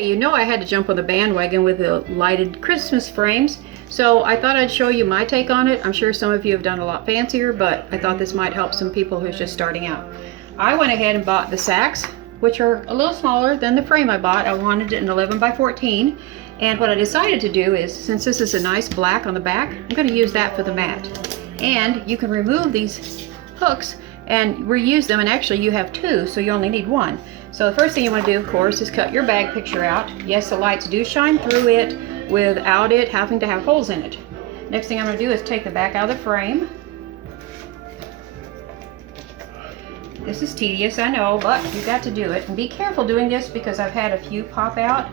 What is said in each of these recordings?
Okay, you know I had to jump on the bandwagon with the lighted Christmas frames, so I thought I'd show you my take on it. I'm sure some of you have done a lot fancier, but I thought this might help some people who's just starting out. I went ahead and bought the sacks, which are a little smaller than the frame I bought. I wanted it in 11 by 14, and what I decided to do is, since this is a nice black on the back, I'm going to use that for the mat. And you can remove these hooks and reuse them, and actually you have two, so you only need one. So the first thing you want to do, of course, is cut your bag picture out. Yes, the lights do shine through it without it having to have holes in it. Next thing I'm going to do is take the back out of the frame. This is tedious, I know, but you got to do it. And be careful doing this because I've had a few pop out,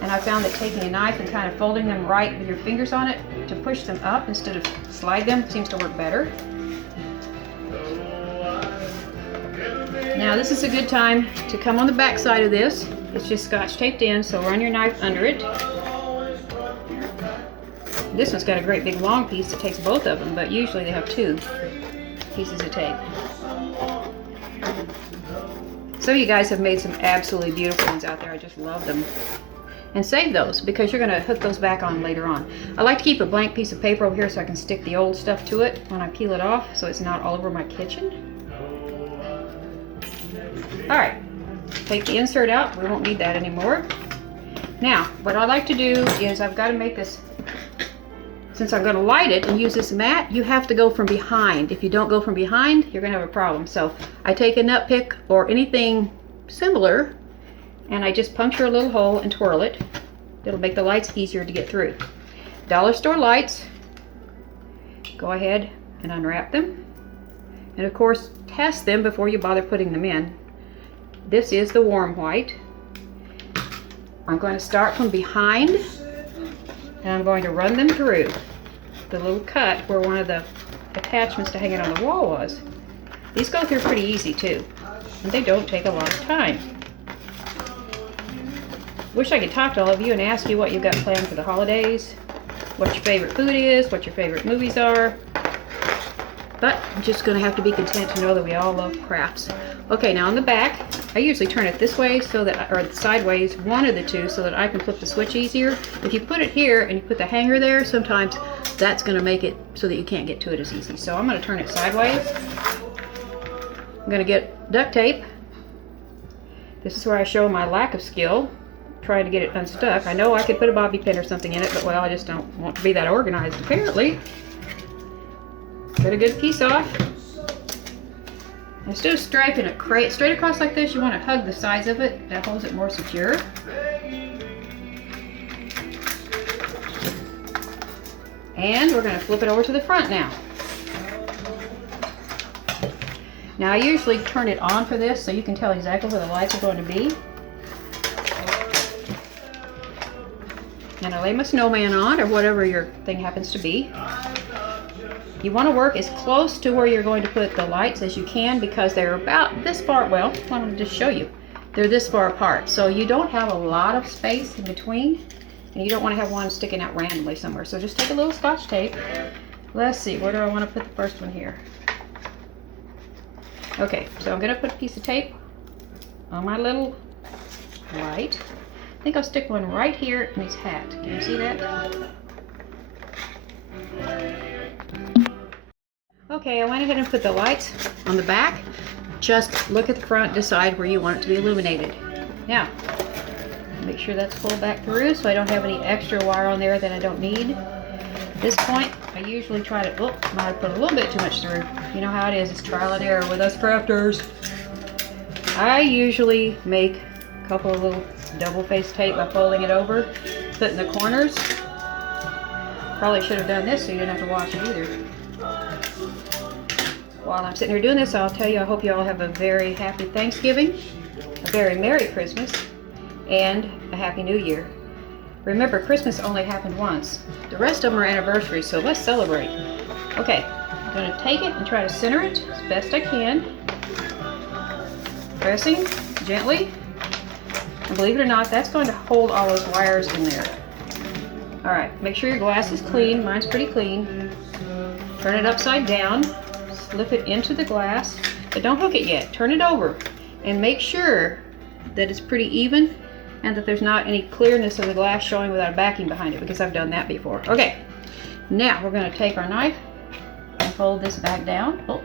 and I found that taking a knife and kind of folding them right with your fingers on it to push them up instead of slide them seems to work better. Now this is a good time to come on the back side of this. It's just scotch taped in, so run your knife under it. This one's got a great big long piece that takes both of them, but usually they have two pieces of tape. Some of you guys have made some absolutely beautiful ones out there. I just love them. And save those because you're going to hook those back on later on. I like to keep a blank piece of paper over here so I can stick the old stuff to it when I peel it off so it's not all over my kitchen. Alright, take the insert out. We won't need that anymore. Now, what I like to do is I've got to make this, since I'm going to light it and use this mat, you have to go from behind. If you don't go from behind, you're going to have a problem. So I take a nut pick or anything similar, and I just puncture a little hole and twirl it. It'll make the lights easier to get through. Dollar store lights. Go ahead and unwrap them. And of course, test them before you bother putting them in. This is the warm white. I'm going to start from behind, and I'm going to run them through the little cut where one of the attachments to hang it on the wall was. These go through pretty easy too, and they don't take a lot of time. Wish I could talk to all of you and ask you what you've got planned for the holidays, what your favorite food is, what your favorite movies are. But I'm just going to have to be content to know that we all love crafts. Okay, now on the back, I usually turn it this way so that, or sideways, one of the two, so that I can flip the switch easier. If you put it here and you put the hanger there, sometimes that's going to make it so that you can't get to it as easy. So I'm going to turn it sideways. I'm going to get duct tape. This is where I show my lack of skill trying to get it unstuck. I know I could put a bobby pin or something in it, but well, I just don't want to be that organized apparently. Get a good piece off. Instead of striping it straight across like this, you want to hug the sides of it. That holds it more secure. And we're going to flip it over to the front now. Now I usually turn it on for this so you can tell exactly where the lights are going to be. And I lay my snowman on, or whatever your thing happens to be. You want to work as close to where you're going to put the lights as you can because they're about this far. Well, I want to just show you. They're this far apart. So you don't have a lot of space in between, and you don't want to have one sticking out randomly somewhere. So just take a little scotch tape. Let's see, where do I want to put the first one here? Okay, so I'm going to put a piece of tape on my little light. I think I'll stick one right here in his hat. Can you see that? Okay, I went ahead and put the lights on the back. Just look at the front, decide where you want it to be illuminated. Now, make sure that's pulled back through so I don't have any extra wire on there that I don't need. At this point, I usually try to, might have put a little bit too much through. You know how it is, it's trial and error with us crafters. I usually make a couple of little double-faced tape by folding it over, put in the corners. Probably should have done this so you didn't have to watch it either. While I'm sitting here doing this, I'll tell you I hope you all have a very happy Thanksgiving, a very Merry Christmas, and a Happy New Year. Remember, Christmas only happened once. The rest of them are anniversaries, so let's celebrate. Okay, I'm going to take it and try to center it as best I can. Pressing gently. And believe it or not, that's going to hold all those wires in there. Alright, make sure your glass is clean. Mine's pretty clean. Turn it upside down. Slip it into the glass, but don't hook it yet. Turn it over and make sure that it's pretty even and that there's not any clearness of the glass showing without a backing behind it, because I've done that before. Okay, now we're going to take our knife and fold this back down. Oh.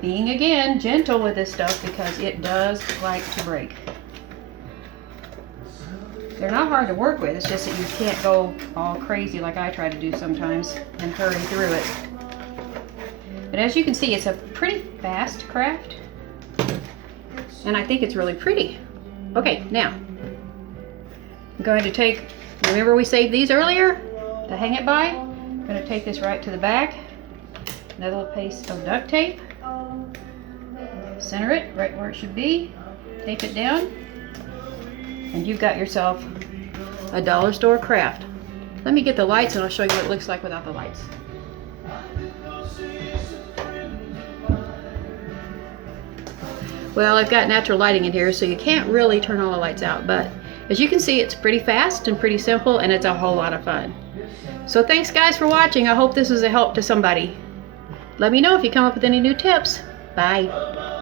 Being again gentle with this stuff because it does like to break. They're not hard to work with, it's just that you can't go all crazy like I try to do sometimes and hurry through it. But as you can see, it's a pretty fast craft, and I think it's really pretty. Okay, now I'm going to take, remember we saved these earlier to hang it by? I'm going to take this right to the back, another little piece of duct tape, center it right where it should be, tape it down, and you've got yourself a dollar store craft. Let me get the lights and I'll show you what it looks like without the lights. Well, I've got natural lighting in here, so you can't really turn all the lights out, but as you can see, it's pretty fast and pretty simple, and it's a whole lot of fun. So thanks guys for watching. I hope this was a help to somebody. Let me know if you come up with any new tips. Bye.